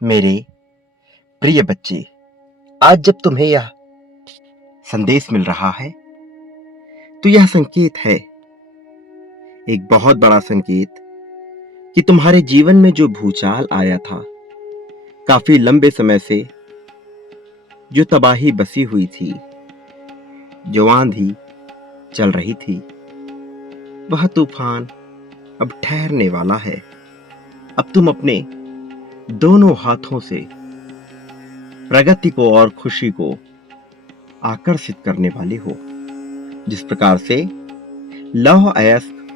मेरे प्रिय बच्चे, आज जब तुम्हें यह संदेश मिल रहा है तो यह संकेत है, एक बहुत बड़ा संकेत, कि तुम्हारे जीवन में जो भूचाल आया था, काफी लंबे समय से जो तबाही बसी हुई थी, जो आंधी चल रही थी, वह तूफान अब ठहरने वाला है। अब तुम अपने दोनों हाथों से प्रगति को और खुशी को आकर्षित करने वाले हो। जिस प्रकार से लौह अयस्क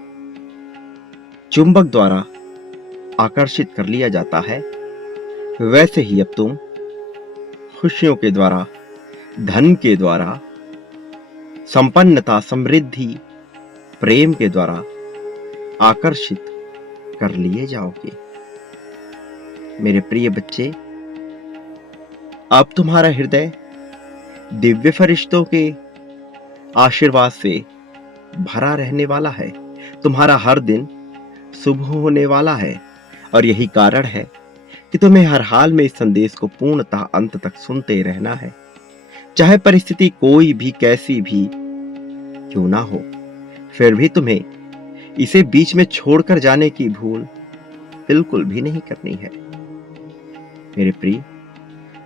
चुंबक द्वारा आकर्षित कर लिया जाता है, वैसे ही अब तुम खुशियों के द्वारा, धन के द्वारा, संपन्नता, समृद्धि, प्रेम के द्वारा आकर्षित कर लिए जाओगे। मेरे प्रिय बच्चे, अब तुम्हारा हृदय दिव्य फरिश्तों के आशीर्वाद से भरा रहने वाला है। तुम्हारा हर दिन शुभ होने वाला है और यही कारण है कि तुम्हें हर हाल में इस संदेश को पूर्णतः अंत तक सुनते रहना है। चाहे परिस्थिति कोई भी कैसी भी क्यों ना हो, फिर भी तुम्हें इसे बीच में छोड़कर जाने की भूल बिल्कुल भी नहीं करनी है। मेरे प्रिय,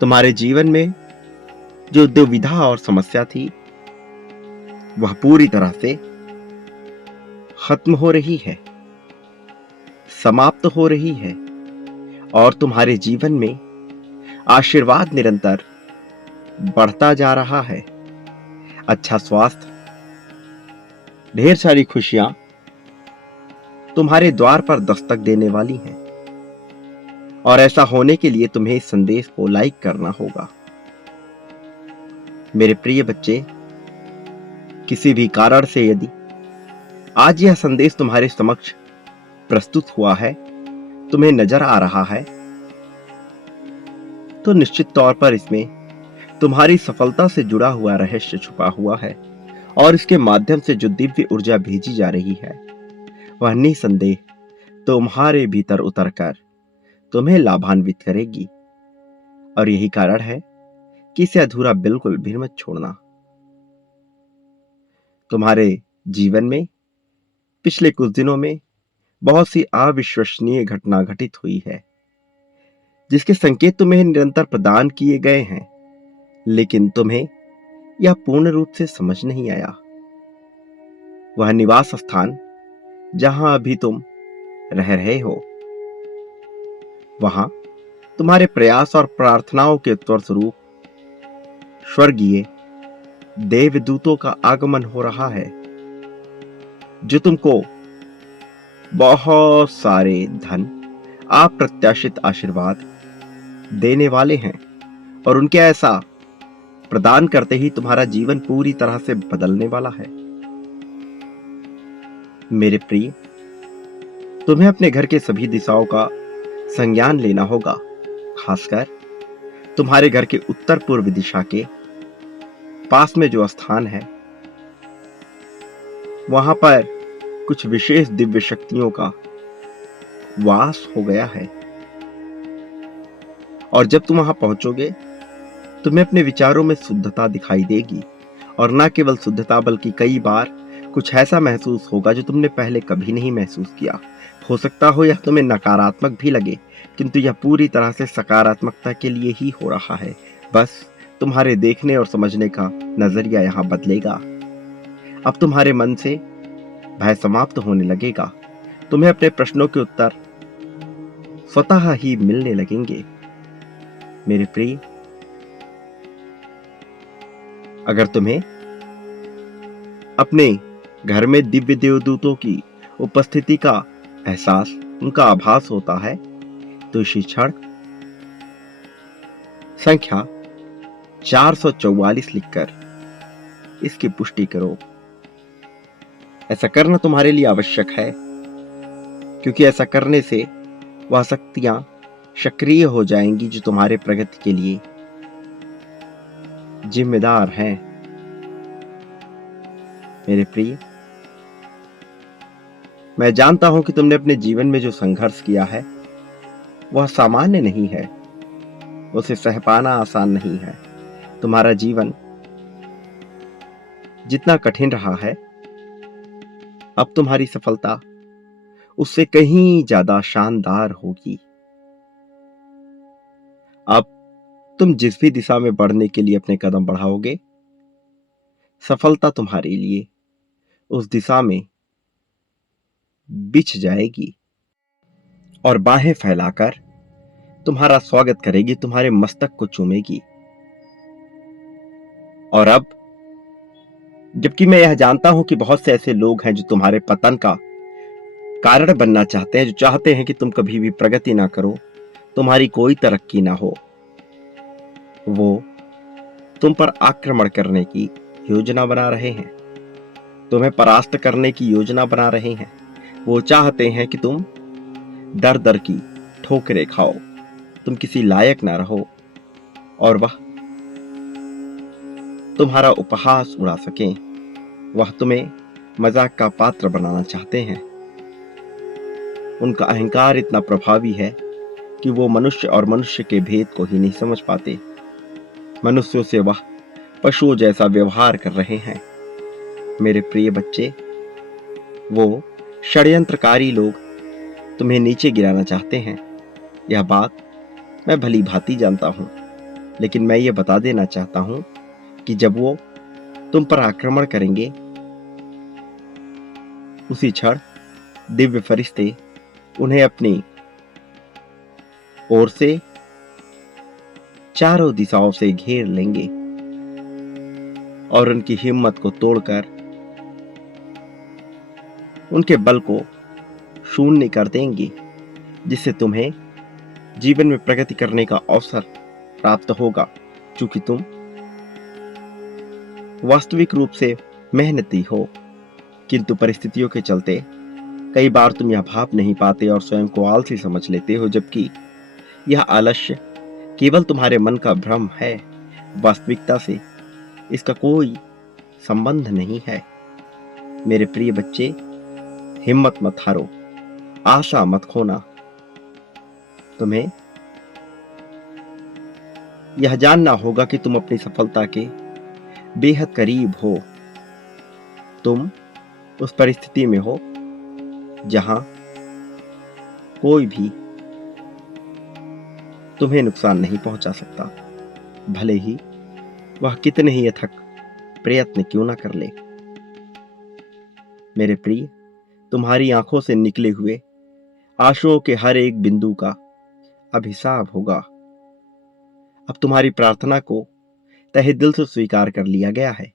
तुम्हारे जीवन में जो दुविधा और समस्या थी, वह पूरी तरह से खत्म हो रही है, समाप्त हो रही है और तुम्हारे जीवन में आशीर्वाद निरंतर बढ़ता जा रहा है। अच्छा स्वास्थ्य, ढेर सारी खुशियां तुम्हारे द्वार पर दस्तक देने वाली हैं और ऐसा होने के लिए तुम्हें इस संदेश को लाइक करना होगा। मेरे प्रिय बच्चे, किसी भी कारण से यदि आज यह संदेश तुम्हारे समक्ष प्रस्तुत हुआ है, तुम्हें नजर आ रहा है, तो निश्चित तौर पर इसमें तुम्हारी सफलता से जुड़ा हुआ रहस्य छुपा हुआ है और इसके माध्यम से जो दिव्य ऊर्जा भेजी जा रही है, वह निसंदेह तुम्हारे भीतर उतरकर तुम्हें लाभान्वित करेगी। और यही कारण है कि इसे अधूरा बिल्कुल भी मत छोड़ना। तुम्हारे जीवन में पिछले कुछ दिनों में बहुत सी अविश्वसनीय घटना घटित हुई है, जिसके संकेत तुम्हें निरंतर प्रदान किए गए हैं, लेकिन तुम्हें यह पूर्ण रूप से समझ नहीं आया। वह निवास स्थान जहां अभी तुम रह रहे हो, वहां तुम्हारे प्रयास और प्रार्थनाओं के उत्तर स्वरूप स्वर्गीय देवदूतों का आगमन हो रहा है, जो तुमको बहुत सारे धन, अप्रत्याशित आशीर्वाद देने वाले हैं और उनके ऐसा प्रदान करते ही तुम्हारा जीवन पूरी तरह से बदलने वाला है। मेरे प्रिय, तुम्हें अपने घर के सभी दिशाओं का संज्ञान लेना होगा, खासकर तुम्हारे घर के उत्तर पूर्व दिशा के पास में जो स्थान है, वहां पर कुछ विशेष दिव्य शक्तियों का वास हो गया है और जब तुम वहां पहुंचोगे, तुम्हें अपने विचारों में शुद्धता दिखाई देगी और न केवल शुद्धता बल्कि कई बार कुछ ऐसा महसूस होगा जो तुमने पहले कभी नहीं महसूस किया। हो सकता हो यह तुम्हें नकारात्मक भी लगे, किंतु यह पूरी तरह से सकारात्मकता के लिए ही हो रहा है। बस तुम्हारे देखने और समझने का नजरिया यहां बदलेगा। अब तुम्हारे मन से भय समाप्त होने लगेगा। तुम्हें अपने प्रश्नों के उत्तर स्वतः ही मिलने लगेंगे। मेरे प्रिय, अगर तुम्हें अपने घर में दिव्य देवदूतों की उपस्थिति का एहसास, उनका आभास होता है, तो इसी क्षण संख्या 444 लिखकर इसकी पुष्टि करो। ऐसा करना तुम्हारे लिए आवश्यक है, क्योंकि ऐसा करने से वह शक्तियां सक्रिय हो जाएंगी जो तुम्हारे प्रगति के लिए जिम्मेदार हैं। मेरे प्रिय, मैं जानता हूं कि तुमने अपने जीवन में जो संघर्ष किया है, वह सामान्य नहीं है। उसे सह पाना आसान नहीं है। तुम्हारा जीवन जितना कठिन रहा है, अब तुम्हारी सफलता उससे कहीं ज्यादा शानदार होगी। अब तुम जिस भी दिशा में बढ़ने के लिए अपने कदम बढ़ाओगे, सफलता तुम्हारे लिए उस दिशा में बिछ जाएगी और बाहें फैलाकर तुम्हारा स्वागत करेगी, तुम्हारे मस्तक को चूमेगी। और अब जबकि मैं यह जानता हूं कि बहुत से ऐसे लोग हैं जो तुम्हारे पतन का कारण बनना चाहते हैं, जो चाहते हैं कि तुम कभी भी प्रगति ना करो, तुम्हारी कोई तरक्की ना हो, वो तुम पर आक्रमण करने की योजना बना रहे हैं, तुम्हें परास्त करने की योजना बना रहे हैं। वो चाहते हैं कि तुम दर दर की ठोकरें खाओ, तुम किसी लायक ना रहो और वह तुम्हारा उपहास उड़ा सकें। वह तुम्हें मजाक का पात्र बनाना चाहते हैं। उनका अहंकार इतना प्रभावी है कि वो मनुष्य और मनुष्य के भेद को ही नहीं समझ पाते। मनुष्यों से वह पशुओं जैसा व्यवहार कर रहे हैं। मेरे प्रिय बच्चे, वो षड्यंत्रकारी लोग तुम्हें नीचे गिराना चाहते हैं। यह बात मैं भली भांति जानता हूं, लेकिन मैं ये बता देना चाहता हूं कि जब वो तुम पर आक्रमण करेंगे, उसी क्षण दिव्य फरिश्ते उन्हें अपनी ओर से चारों दिशाओं से घेर लेंगे और उनकी हिम्मत को तोड़कर उनके बल को शून्य कर देंगे, जिससे तुम्हें जीवन में प्रगति करने का अवसर प्राप्त होगा। क्योंकि तुम वास्तविक रूप से मेहनती हो, किंतु परिस्थितियों के चलते कई बार तुम यह भाप नहीं पाते और स्वयं को आलसी समझ लेते हो, जबकि यह आलस्य केवल तुम्हारे मन का भ्रम है। वास्तविकता से इसका कोई संबंध नहीं है। मेरे प्रिय बच्चे, हिम्मत मत हारो, आशा मत खोना। तुम्हें यह जानना होगा कि तुम अपनी सफलता के बेहद करीब हो। तुम उस परिस्थिति में हो जहां कोई भी तुम्हें नुकसान नहीं पहुंचा सकता, भले ही वह कितने ही अथक प्रयत्न क्यों ना कर ले। मेरे प्रिय, तुम्हारी आंखों से निकले हुए आंसुओं के हर एक बिंदु का अभिशाप होगा। अब तुम्हारी प्रार्थना को तहे दिल से स्वीकार कर लिया गया है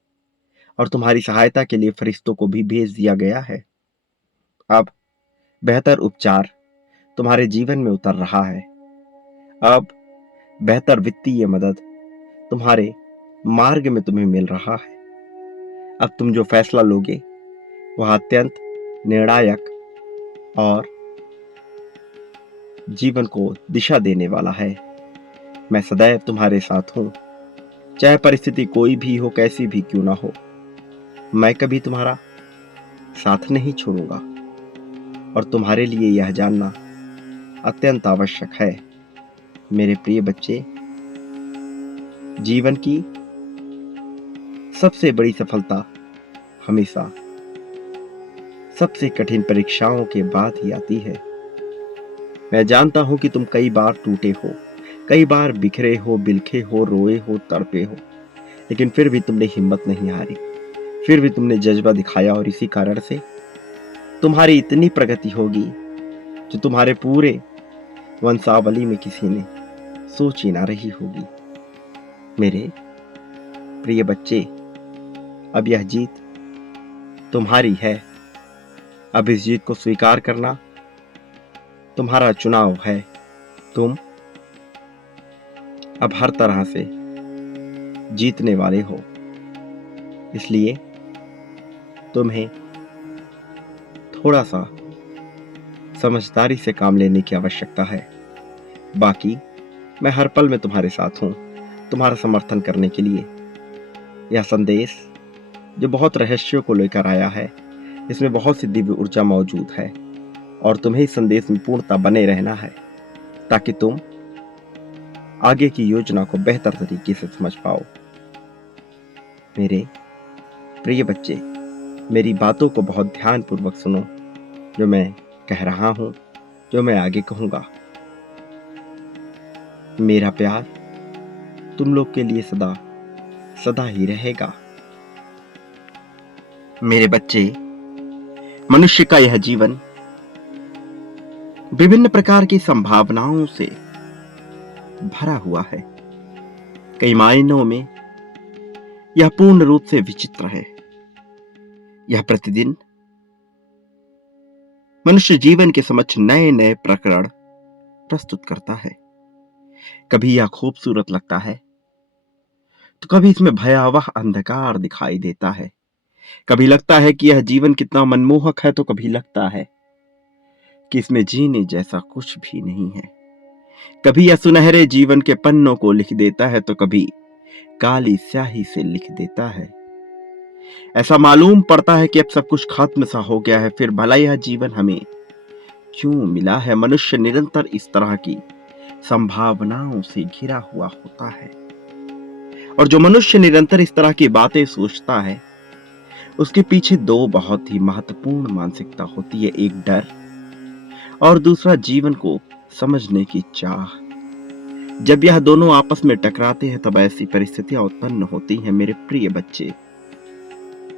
और तुम्हारी सहायता के लिए फरिश्तों को भी भेज दिया गया है। अब बेहतर उपचार तुम्हारे जीवन में उतर रहा है। अब बेहतर वित्तीय मदद तुम्हारे मार्ग में तुम्हें मिल रहा है। अब तुम जो फैसला लोगे वह अत्यंत निर्णायक और जीवन को दिशा देने वाला है। मैं सदैव तुम्हारे साथ हूं, चाहे परिस्थिति कोई भी हो, कैसी भी क्यों ना हो। मैं कभी तुम्हारा साथ नहीं छोड़ूंगा और तुम्हारे लिए यह जानना अत्यंत आवश्यक है। मेरे प्रिय बच्चे, जीवन की सबसे बड़ी सफलता हमेशा सबसे कठिन परीक्षाओं के बाद ही आती है। मैं जानता हूं कि तुम कई बार टूटे हो, कई बार बिखरे हो, बिलखे हो, रोए हो, तड़पे हो, लेकिन फिर भी तुमने हिम्मत नहीं हारी, फिर भी तुमने जज्बा दिखाया और इसी कारण से तुम्हारी इतनी प्रगति होगी जो तुम्हारे पूरे वंशावली में किसी ने सोची ना रही होगी। मेरे प्रिय बच्चे, अब यह जीत तुम्हारी है। अब इस जीत को स्वीकार करना तुम्हारा चुनाव है। तुम अब हर तरह से जीतने वाले हो, इसलिए तुम्हें थोड़ा सा समझदारी से काम लेने की आवश्यकता है। बाकी मैं हर पल में तुम्हारे साथ हूं, तुम्हारा समर्थन करने के लिए। यह संदेश जो बहुत रहस्यों को लेकर आया है, इसमें बहुत सी दिव्य ऊर्जा मौजूद है और तुम्हें इस संदेश में पूर्णता बने रहना है, ताकि तुम आगे की योजना को बेहतर तरीके से समझ पाओ। मेरे प्रिय बच्चे, मेरी बातों को बहुत ध्यानपूर्वक सुनो, जो मैं कह रहा हूं, जो मैं आगे कहूंगा। मेरा प्यार तुम लोग के लिए सदा सदा ही रहेगा। मेरे बच्चे, मनुष्य का यह जीवन विभिन्न प्रकार की संभावनाओं से भरा हुआ है। कई मायनों में यह पूर्ण रूप से विचित्र है। यह प्रतिदिन मनुष्य जीवन के समक्ष नए नए प्रकरण प्रस्तुत करता है। कभी यह खूबसूरत लगता है, तो कभी इसमें भयावह अंधकार दिखाई देता है। कभी लगता है कि यह जीवन कितना मनमोहक है, तो कभी लगता है कि इसमें जीने जैसा कुछ भी नहीं है। कभी यह सुनहरे जीवन के पन्नों को लिख देता है, तो कभी काली स्याही से लिख देता है। ऐसा मालूम पड़ता है कि अब सब कुछ खत्म सा हो गया है, फिर भला यह जीवन हमें क्यों मिला है। मनुष्य निरंतर इस तरह की संभावनाओं से घिरा हुआ होता है, और जो मनुष्य निरंतर इस तरह की बातें सोचता है, उसके पीछे दो बहुत ही महत्वपूर्ण मानसिकता होती है। एक डर, और दूसरा जीवन को समझने की चाह। जब यह दोनों आपस में टकराते हैं, तब ऐसी परिस्थितियां उत्पन्न होती हैं। मेरे प्रिय बच्चे,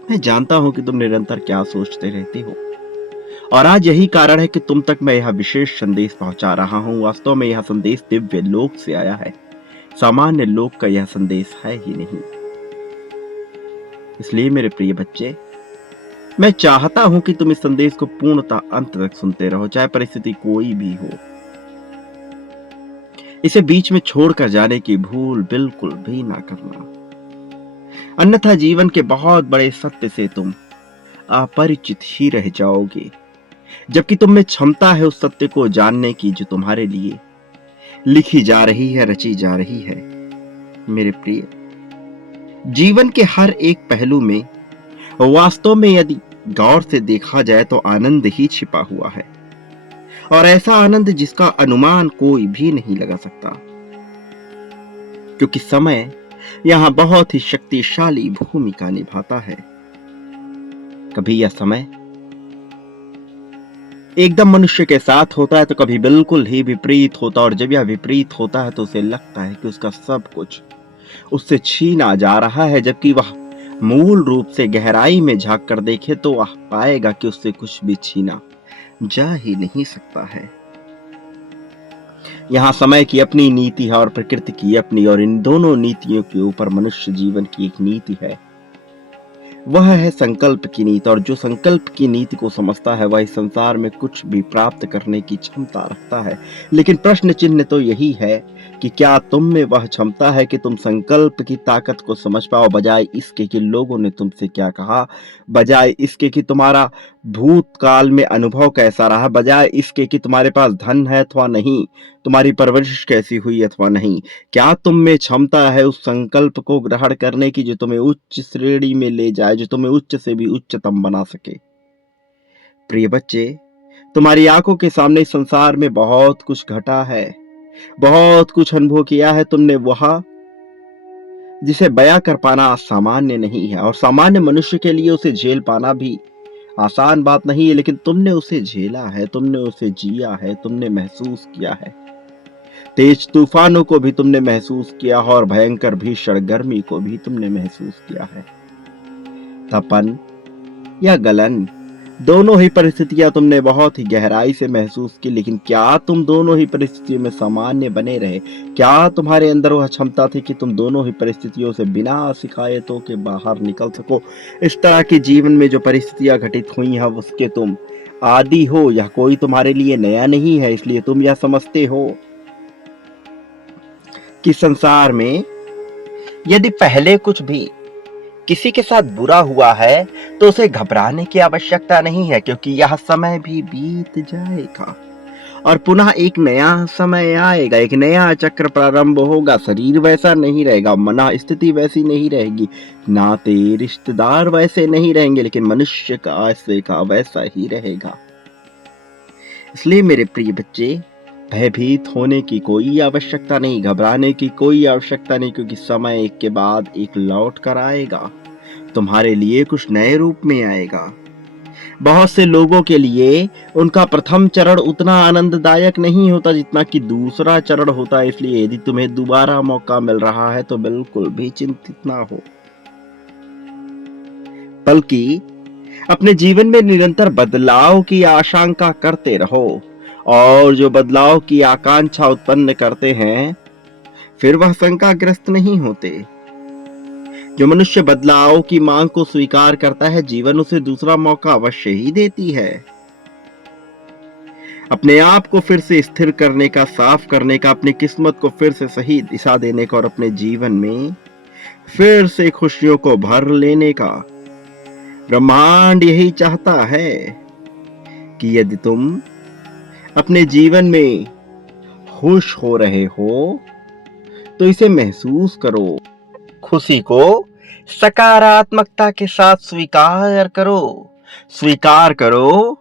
मैं जानता हूं कि तुम निरंतर क्या सोचते रहते हो, और आज यही कारण है कि तुम तक मैं यह विशेष संदेश पहुंचा रहा हूं। वास्तव में यह संदेश दिव्य लोक से आया है, सामान्य लोक का यह संदेश है ही नहीं। इसलिए मेरे प्रिय बच्चे, मैं चाहता हूं कि तुम इस संदेश को पूर्णतः अंत तक सुनते रहो, चाहे परिस्थिति कोई भी हो। इसे बीच में छोड़कर जाने की भूल बिल्कुल भी ना करना, अन्यथा जीवन के बहुत बड़े सत्य से तुम अपरिचित ही रह जाओगे, जबकि तुम में क्षमता है उस सत्य को जानने की जो तुम्हारे लिए लिखी जा रही है, रची जा रही है। मेरे प्रिय, जीवन के हर एक पहलू में वास्तव में यदि गौर से देखा जाए तो आनंद ही छिपा हुआ है, और ऐसा आनंद जिसका अनुमान कोई भी नहीं लगा सकता, क्योंकि समय यहां बहुत ही शक्तिशाली भूमिका निभाता है। कभी यह समय एकदम मनुष्य के साथ होता है, तो कभी बिल्कुल ही विपरीत होता, और जब यह विपरीत होता है तो उसे लगता है कि उसका सब कुछ उससे छीना जा रहा है, जबकि वह मूल रूप से गहराई में झांक कर देखे तो वह पाएगा कि उससे कुछ भी छीना जा ही नहीं सकता है। यहाँ समय की अपनी नीति है और प्रकृति की अपनी, और इन दोनों नीतियों के ऊपर मनुष्य जीवन की एक नीति है, वह है संकल्प की नीति। और जो संकल्प की नीति को समझता है, वह इस संसार में कुछ भी प्राप्त करने की क्षमता रखता है। लेकिन प्रश्न चिन्ह तो यही है कि क्या तुम में वह क्षमता है कि तुम संकल्प की ताकत को समझ पाओ, बजाय इसके कि लोगों ने तुमसे क्या कहा, बजाय इसके कि तुम्हारा भूतकाल में अनुभव कैसा रहा, बजाय इसके कि तुम्हारे पास धन है अथवा नहीं, तुम्हारी परवरिश कैसी हुई अथवा नहीं। क्या तुम में क्षमता है उस संकल्प को ग्रहण करने की जो तुम्हें उच्च श्रेणी में ले जाए, जो तुम्हें उच्च से भी उच्चतम बना सके। प्रिय बच्चे, तुम्हारी आंखों के सामने संसार में बहुत कुछ घटा है, बहुत कुछ अनुभव किया है तुमने, वह जिसे बयां कर पाना सामान्य नहीं है, और सामान्य मनुष्य के लिए उसे झेल पाना भी आसान बात नहीं है। लेकिन तुमने उसे झेला है, तुमने उसे जिया है, तुमने महसूस किया है। तेज तूफानों को भी तुमने महसूस किया है, और भयंकर भीषण गर्मी को भी तुमने महसूस किया है। तपन या गलन, दोनों ही परिस्थितियां तुमने बहुत ही गहराई से महसूस की। लेकिन क्या तुम दोनों ही परिस्थितियों में सामान्य बने रहे? क्या तुम्हारे अंदर वह क्षमता थी कि तुम दोनों ही परिस्थितियों से बिना शिकायतों के बाहर निकल सको? इस तरह के जीवन में जो परिस्थितियां घटित हुई हैं, उसके तुम आदी हो, यह कोई तुम्हारे लिए नया नहीं है। इसलिए तुम यह समझते हो कि संसार में यदि पहले कुछ भी किसी के साथ बुरा हुआ है, तो उसे घबराने की आवश्यकता नहीं है, क्योंकि यह समय भी बीत जाएगा और पुनः एक नया समय आएगा, एक नया चक्र प्रारंभ होगा। शरीर वैसा नहीं रहेगा, मन स्थिति वैसी नहीं रहेगी, नाते रिश्तेदार वैसे नहीं रहेंगे, लेकिन मनुष्य का ऐसे का वैसा ही रहेगा। इसलिए मेरे प्रिय बच्चे, भयभीत होने की कोई आवश्यकता नहीं, घबराने की कोई आवश्यकता नहीं, क्योंकि समय एक के बाद एक लौट कर आएगा, तुम्हारे लिए कुछ नए रूप में आएगा। बहुत से लोगों के लिए उनका प्रथम चरण उतना आनंददायक नहीं होता जितना कि दूसरा चरण होता है, इसलिए यदि तुम्हें दोबारा मौका मिल रहा है तो बिल्कुल भी चिंतित ना हो, बल्कि अपने जीवन में निरंतर बदलाव की आशंका करते रहो, और जो बदलाव की आकांक्षा उत्पन्न करते हैं फिर वह शंकाग्रस्त नहीं होते। जो मनुष्य बदलाव की मांग को स्वीकार करता है, जीवन उसे दूसरा मौका अवश्य ही देती है। अपने आप को फिर से स्थिर करने का, साफ करने का, अपनी किस्मत को फिर से सही दिशा देने का और अपने जीवन में फिर से खुशियों को भर लेने का ब्रह्मांड यही चाहता है कि यदि तुम अपने जीवन में खुश हो रहे हो तो इसे महसूस करो। खुशी को सकारात्मकता के साथ स्वीकार करो। स्वीकार करो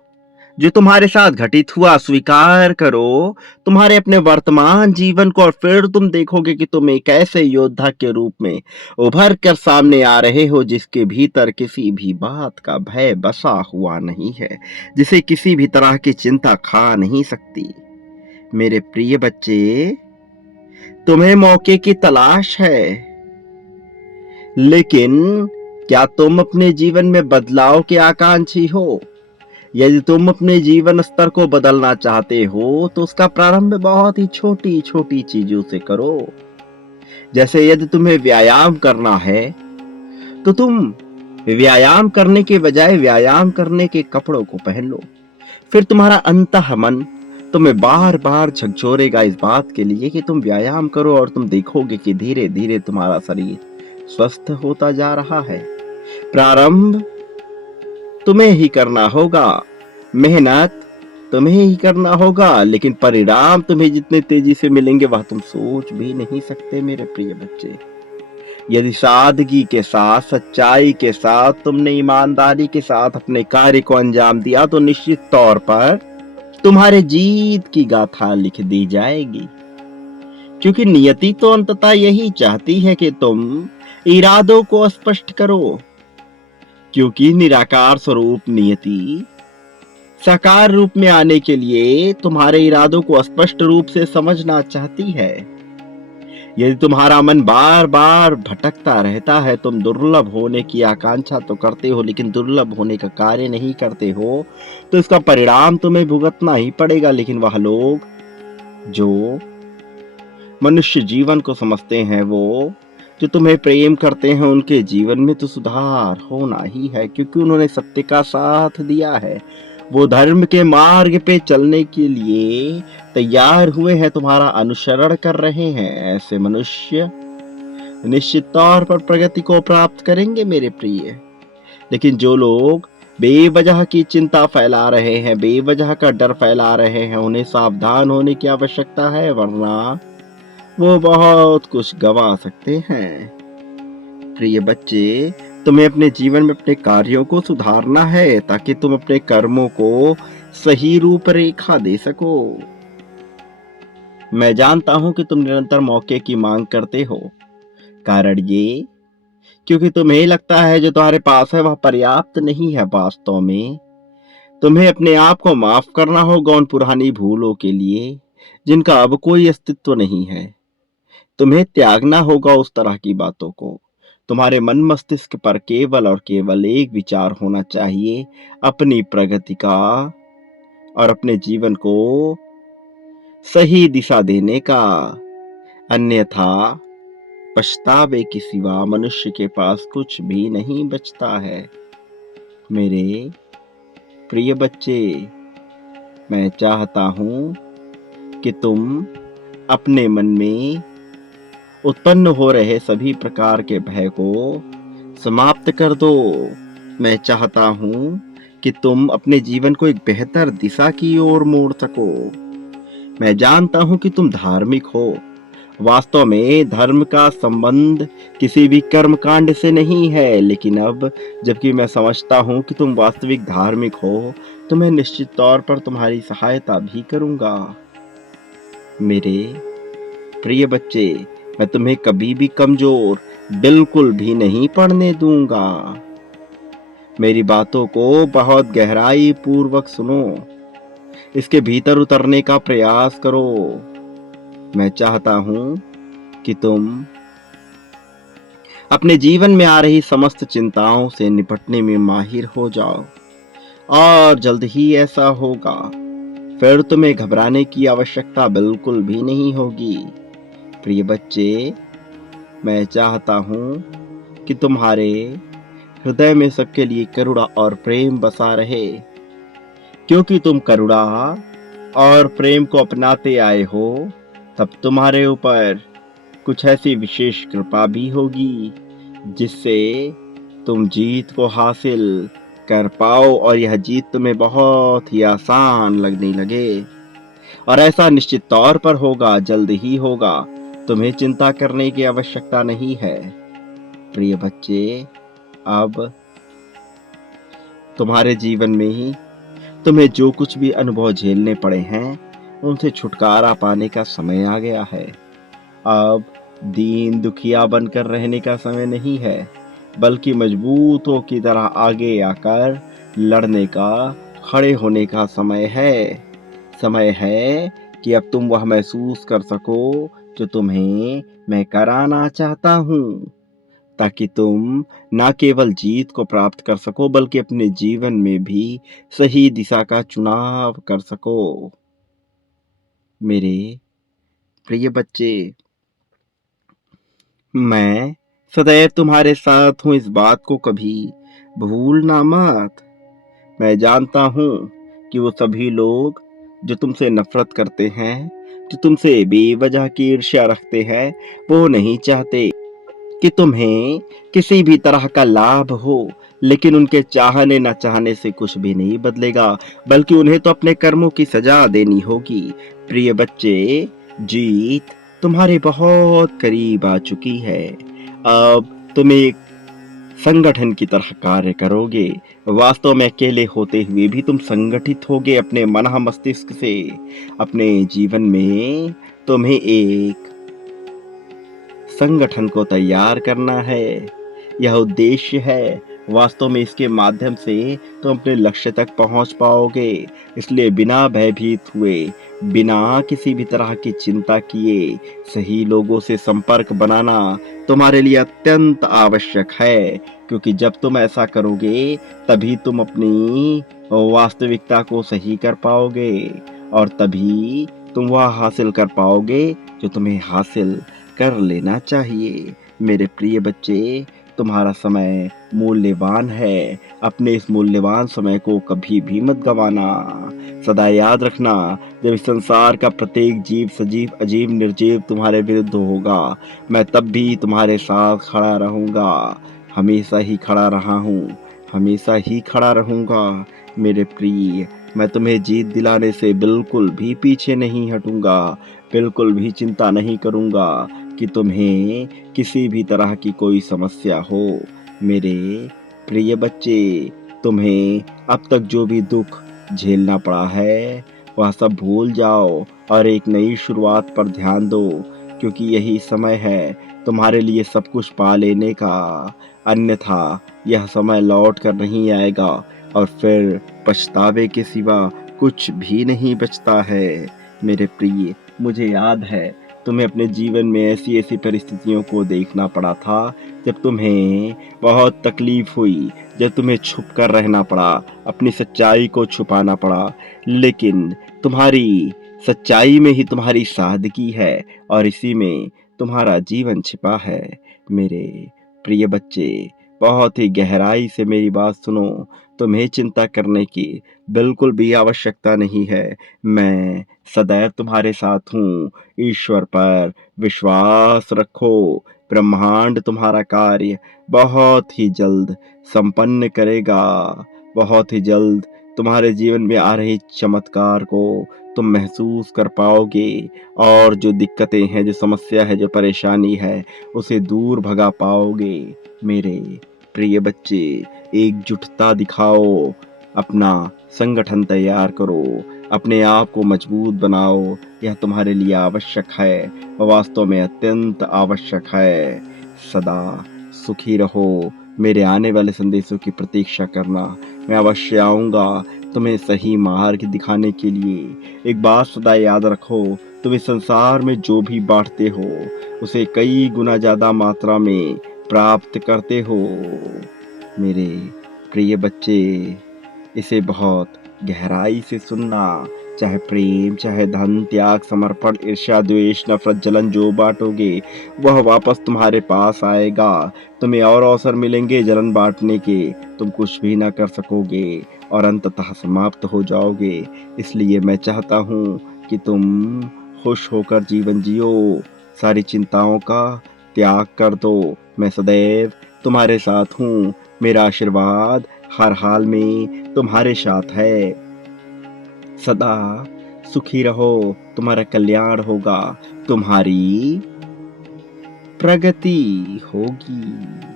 जो तुम्हारे साथ घटित हुआ, स्वीकार करो तुम्हारे अपने वर्तमान जीवन को, और फिर तुम देखोगे कि तुम एक ऐसे योद्धा के रूप में उभर कर सामने आ रहे हो जिसके भीतर किसी भी बात का भय बसा हुआ नहीं है, जिसे किसी भी तरह की चिंता खा नहीं सकती। मेरे प्रिय बच्चे, तुम्हें मौके की तलाश है, लेकिन क्या तुम अपने जीवन में बदलाव के आकांक्षी हो? यदि तुम अपने जीवन स्तर को बदलना चाहते हो तो उसका प्रारंभ बहुत ही छोटी छोटी चीजों से करो। जैसे यदि तुम्हें व्यायाम करना है तो तुम व्यायाम करने के बजाय व्यायाम करने के कपड़ों को पहन लो। फिर तुम्हारा अंतः मन तुम्हें बार बार झकझोरेगा इस बात के लिए कि तुम व्यायाम करो, और तुम देखोगे कि धीरे धीरे तुम्हारा शरीर स्वस्थ होता जा रहा है। प्रारंभ तुम्हें ही करना होगा, मेहनत तुम्हें ही करना होगा, लेकिन परिणाम तुम्हें जितने तेजी से मिलेंगे वह तुम सोच भी नहीं सकते। मेरे प्रिय बच्चे, यदि सादगी के साथ, सच्चाई के साथ, तुमने ईमानदारी के साथ अपने कार्य को अंजाम दिया तो निश्चित तौर पर तुम्हारे जीत की गाथा लिख दी जाएगी, क्योंकि नियति तो अंततः यही चाहती है कि तुम इरादों को स्पष्ट करो, क्योंकि निराकार स्वरूप नियति साकार रूप में आने के लिए तुम्हारे इरादों को स्पष्ट रूप से समझना चाहती है। यदि तुम्हारा मन बार बार भटकता रहता है, तुम दुर्लभ होने की आकांक्षा तो करते हो लेकिन दुर्लभ होने का कार्य नहीं करते हो, तो इसका परिणाम तुम्हें भुगतना ही पड़ेगा। लेकिन वह लोग जो मनुष्य जीवन को समझते हैं, वो जो तुम्हें प्रेम करते हैं, उनके जीवन में तो सुधार होना ही है, क्योंकि उन्होंने सत्य का साथ दिया है। वो धर्म के मार्ग पे चलने के लिए तैयार हुए हैं, तुम्हारा अनुसरण कर रहे हैं। ऐसे मनुष्य निश्चित तौर पर प्रगति को प्राप्त करेंगे मेरे प्रिय। लेकिन जो लोग बेवजह की चिंता फैला रहे हैं, बेवजह का डर फैला रहे हैं, उन्हें सावधान होने की आवश्यकता है, वरना वो बहुत कुछ गंवा सकते हैं। प्रिय बच्चे, तुम्हें अपने जीवन में अपने कार्यों को सुधारना है ताकि तुम अपने कर्मों को सही रूपरेखा दे सको। मैं जानता हूं कि तुम निरंतर मौके की मांग करते हो। कारण ये क्योंकि तुम्हें लगता है जो तुम्हारे पास है वह पर्याप्त नहीं है। वास्तव में तुम्हें अपने आप को माफ करना होगा उन पुरानी भूलों के लिए जिनका अब कोई अस्तित्व नहीं है। तुम्हें त्यागना होगा उस तरह की बातों को। तुम्हारे मन मस्तिष्क पर केवल और केवल एक विचार होना चाहिए, अपनी प्रगति का और अपने जीवन को सही दिशा देने का। अन्यथा पछतावे के सिवा मनुष्य के पास कुछ भी नहीं बचता है। मेरे प्रिय बच्चे, मैं चाहता हूं कि तुम अपने मन में उत्पन्न हो रहे सभी प्रकार के भय को समाप्त कर दो। मैं चाहता हूं कि तुम अपने जीवन को एक बेहतर दिशा की ओर मोड़ सको। मैं जानता हूं कि तुम धार्मिक हो। वास्तव में धर्म का संबंध किसी भी कर्म कांड से नहीं है, लेकिन अब जबकि मैं समझता हूं कि तुम वास्तविक धार्मिक हो, तो मैं निश्चित तौर पर तुम्हारी सहायता भी करूंगा। मेरे प्रिय बच्चे, मैं तुम्हें कभी भी कमजोर बिल्कुल भी नहीं पड़ने दूंगा। मेरी बातों को बहुत गहराई पूर्वक सुनो, इसके भीतर उतरने का प्रयास करो। मैं चाहता हूं कि तुम अपने जीवन में आ रही समस्त चिंताओं से निपटने में माहिर हो जाओ, और जल्द ही ऐसा होगा। फिर तुम्हें घबराने की आवश्यकता बिल्कुल भी नहीं होगी। प्रिय बच्चे, मैं चाहता हूं कि तुम्हारे हृदय में सबके लिए करुणा और प्रेम बसा रहे, क्योंकि तुम करुणा और प्रेम को अपनाते आए हो। तब तुम्हारे ऊपर कुछ ऐसी विशेष कृपा भी होगी जिससे तुम जीत को हासिल कर पाओ, और यह जीत तुम्हें बहुत ही आसान लगने लगे। और ऐसा निश्चित तौर पर होगा, जल्द ही होगा। तुम्हें चिंता करने की आवश्यकता नहीं है। प्रिय बच्चे, अब तुम्हारे जीवन में ही तुम्हें जो कुछ भी अनुभव झेलने पड़े हैं, उनसे छुटकारा पाने का समय आ गया है। अब दीन दुखिया बनकर रहने का समय नहीं है, बल्कि मजबूतों की तरह आगे आकर लड़ने का, खड़े होने का समय है। समय है कि अब तुम वह महसूस कर सको जो तुम्हें मैं कराना चाहता हूँ, ताकि तुम न केवल जीत को प्राप्त कर सको, बल्कि अपने जीवन में भी सही दिशा का चुनाव कर सको। मेरे प्रिय बच्चे, मैं सदैव तुम्हारे साथ हूँ, इस बात को कभी भूलना मत। मैं जानता हूँ कि वो सभी लोग जो तुमसे नफरत करते हैं, जो तुमसे बेवजह की ईर्ष्या रखते हैं, वो नहीं चाहते कि तुम्हें किसी भी तरह का लाभ हो। लेकिन उनके चाहने न चाहने से कुछ भी नहीं बदलेगा, बल्कि उन्हें तो अपने कर्मों की सजा देनी होगी। प्रिय बच्चे, जीत तुम्हारे बहुत करीब आ चुकी है। अब तुम एक संगठन की तरह कार्य करोगे। वास्तव में अकेले होते हुए भी तुम संगठित होगे अपने मन मस्तिष्क से। अपने जीवन में तुम्हें एक संगठन को तैयार करना है, यह उद्देश्य है। वास्तव में इसके माध्यम से तुम अपने लक्ष्य तक पहुंच पाओगे। इसलिए बिना भयभीत हुए, बिना किसी भी तरह की चिंता किए, सही लोगों से संपर्क बनाना तुम्हारे लिए अत्यंत आवश्यक है। क्योंकि जब तुम ऐसा करोगे, तभी तुम अपनी वास्तविकता को सही कर पाओगे, और तभी तुम वह हासिल कर पाओगे जो तुम्हें हासिल कर लेना चाहिए। मेरे प्रिय बच्चे, तुम्हारा समय मूल्यवान है। अपने इस मूल्यवान समय को कभी भी मत गंवाना। सदा याद रखना, जब इस संसार का प्रत्येक जीव, सजीव अजीब निर्जीव तुम्हारे विरुद्ध होगा, मैं तब भी तुम्हारे साथ खड़ा रहूंगा। हमेशा ही खड़ा रहा हूँ, हमेशा ही खड़ा रहूंगा। मेरे प्रिय, मैं तुम्हें जीत दिलाने से बिल्कुल भी पीछे नहीं हटूंगा। बिल्कुल भी चिंता नहीं करूंगा कि तुम्हें किसी भी तरह की कोई समस्या हो। मेरे प्रिय बच्चे, तुम्हें अब तक जो भी दुख झेलना पड़ा है, वह सब भूल जाओ और एक नई शुरुआत पर ध्यान दो, क्योंकि यही समय है तुम्हारे लिए सब कुछ पा लेने का। अन्यथा यह समय लौट कर नहीं आएगा, और फिर पछतावे के सिवा कुछ भी नहीं बचता है। मेरे प्रिय, मुझे याद है तुम्हें अपने जीवन में ऐसी ऐसी परिस्थितियों को देखना पड़ा था जब तुम्हें बहुत तकलीफ हुई, जब तुम्हें छुप कर रहना पड़ा, अपनी सच्चाई को छुपाना पड़ा। लेकिन तुम्हारी सच्चाई में ही तुम्हारी सादगी है, और इसी में तुम्हारा जीवन छिपा है। मेरे प्रिय बच्चे, बहुत ही गहराई से मेरी बात सुनो। तुम्हें चिंता करने की बिल्कुल भी आवश्यकता नहीं है। मैं सदैव तुम्हारे साथ हूँ। ईश्वर पर विश्वास रखो। ब्रह्मांड तुम्हारा कार्य बहुत ही जल्द संपन्न करेगा। बहुत ही जल्द तुम्हारे जीवन में आ रही चमत्कार को तुम महसूस कर पाओगे, और जो दिक्कतें हैं, जो समस्या है, जो परेशानी है, उसे दूर भगा पाओगे। मेरे प्रिय बच्चे, एकजुटता दिखाओ, अपना संगठन तैयार करो, अपने आप को मजबूत बनाओ, यह तुम्हारे लिए आवश्यक है, वास्तव में अत्यंत आवश्यक है। सदा सुखी रहो। मेरे आने वाले संदेशों की प्रतीक्षा करना, मैं अवश्य आऊँगा तुम्हें सही मार्ग दिखाने के लिए। एक बात सदा याद रखो, तुम इस संसार में जो भी बाँटते हो, उसे कई गुना ज़्यादा मात्रा में प्राप्त करते हो। मेरे प्रिय बच्चे, इसे बहुत गहराई से सुनना। चाहे प्रेम, चाहे धन, त्याग, समर्पण, ईर्ष्या, द्वेष, नफरत, जलन जो बांटोगे वह वापस तुम्हारे पास आएगा। तुम्हें और अवसर मिलेंगे जलन बांटने के, तुम कुछ भी ना कर सकोगे और अंततः समाप्त हो जाओगे। इसलिए मैं चाहता हूँ कि तुम खुश होकर जीवन जियो, सारी चिंताओं का त्याग कर दो। मैं सदैव तुम्हारे साथ हूँ। मेरा आशीर्वाद हर हाल में तुम्हारे साथ है। सदा सुखी रहो, तुम्हारा कल्याण होगा, तुम्हारी प्रगति होगी।